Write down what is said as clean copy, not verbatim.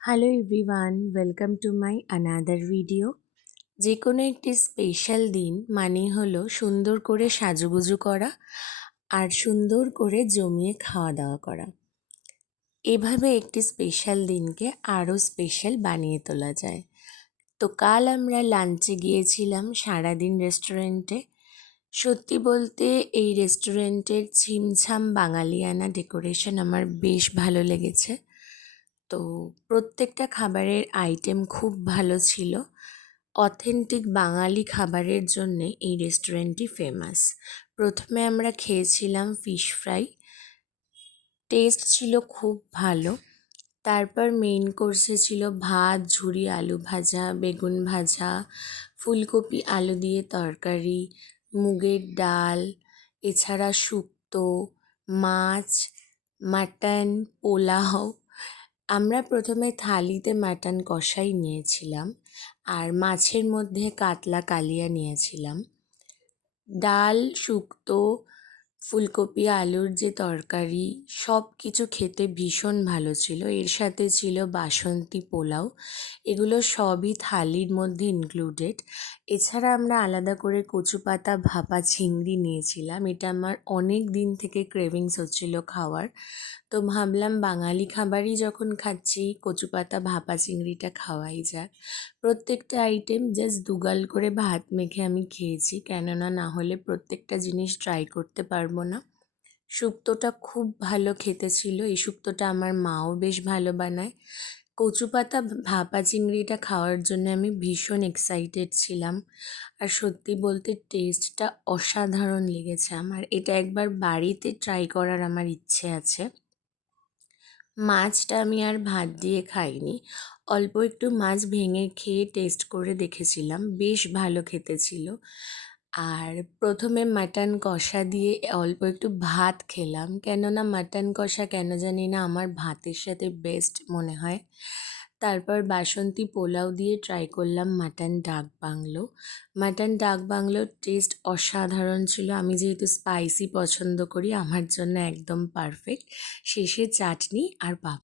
Hello everyone, welcome to my another video. যে কোনো একটি স্পেশাল দিন মানে হলো সুন্দর করে সাজুগুজু করা আর সুন্দর করে জমিয়ে খাওয়া দাওয়া করা। এভাবে একটি স্পেশাল দিনকে আরও স্পেশাল বানিয়ে তোলা যায়। তো কাল আমরা লাঞ্চে গিয়েছিলাম সারাদিন রেস্টুরেন্টে। সত্যি বলতে এই রেস্টুরেন্টের ছিমছাম বাঙালিয়ানা ডেকোরেশন আমার বেশ ভালো লেগেছে। তো প্রত্যেকটা খাবারের আইটেম খুব ভালো ছিল। অথেন্টিক বাঙালি খাবারের জন্যে এই রেস্টুরেন্টটি ফেমাস। প্রথমে আমরা খেয়েছিলাম ফিশ ফ্রাই, টেস্ট ছিল খুব ভালো। তারপর মেইন কোর্সে ছিল ভাত, ঝুরি আলু ভাজা, বেগুন ভাজা, ফুলকপি আলু দিয়ে তরকারি, মুগের ডাল, এছাড়া শুক্তো, মাছ, মাটন, পোলাও। আমরা প্রথমে থালিতে মাটন কষাই নিয়েছিলাম আর মাছের মধ্যে কাতলা কালিয়া নিয়েছিলাম। ডাল, শুক্তো, ফুলকপি আলুর যে তরকারি সব কিছু খেতে ভীষণ ভালো ছিল। এর সাথে ছিল বাসন্তী পোলাও। এগুলো সবই থালির মধ্যে ইনক্লুডেড। এছাড়া আমরা আলাদা করে কচু পাতা ভাপা চিংড়ি নিয়েছিলাম। এটা আমার অনেক দিন থেকে ক্রেভিংস হচ্ছিল খাওয়ার। তো ভাবলাম বাঙালি খাবারই যখন খাচ্ছি কচু পাতা ভাপা চিংড়িটা খাওয়াই যাক। প্রত্যেকটা আইটেম জাস্ট দুগাল করে ভাত মেখে আমি খেয়েছি, কেননা না হলে প্রত্যেকটা জিনিস ট্রাই করতে পারবো না। শুক্তোটা খুব ভালো খেতে ছিল। এই শুক্তোটা আমার মাও বেশ ভালো বানায়। কচু পাতা ভাপা চিংড়িটা খাওয়ার জন্য আমি ভীষণ এক্সাইটেড ছিলাম। আর সত্যি বলতে টেস্টটা অসাধারণ লেগেছে আমার। এটা একবার বাড়িতে ট্রাই করার আমার ইচ্ছে আছে। মাছটা আমি আর ভাত দিয়ে খাইনি, অল্প একটু মাছ ভেঙে খেয়ে টেস্ট করে দেখেছিলাম, বেশ ভালো খেতে ছিল। আর প্রথমে মাটন কষা দিয়ে অল্প একটু ভাত খেলাম, কেননা মাটন কষা কেন জানি না আমার ভাতের সাথে বেস্ট মনে হয়। তারপর বাসন্তী পোলাও দিয়ে ট্রাই করলাম মাটন ডাক বাংলো। মাটন ডাক বাংলোর টেস্ট অসাধারণ ছিল। আমি যেহেতু স্পাইসি পছন্দ করি, আমার জন্য একদম পারফেক্ট। শেষে চাটনি আর পাঁপড়।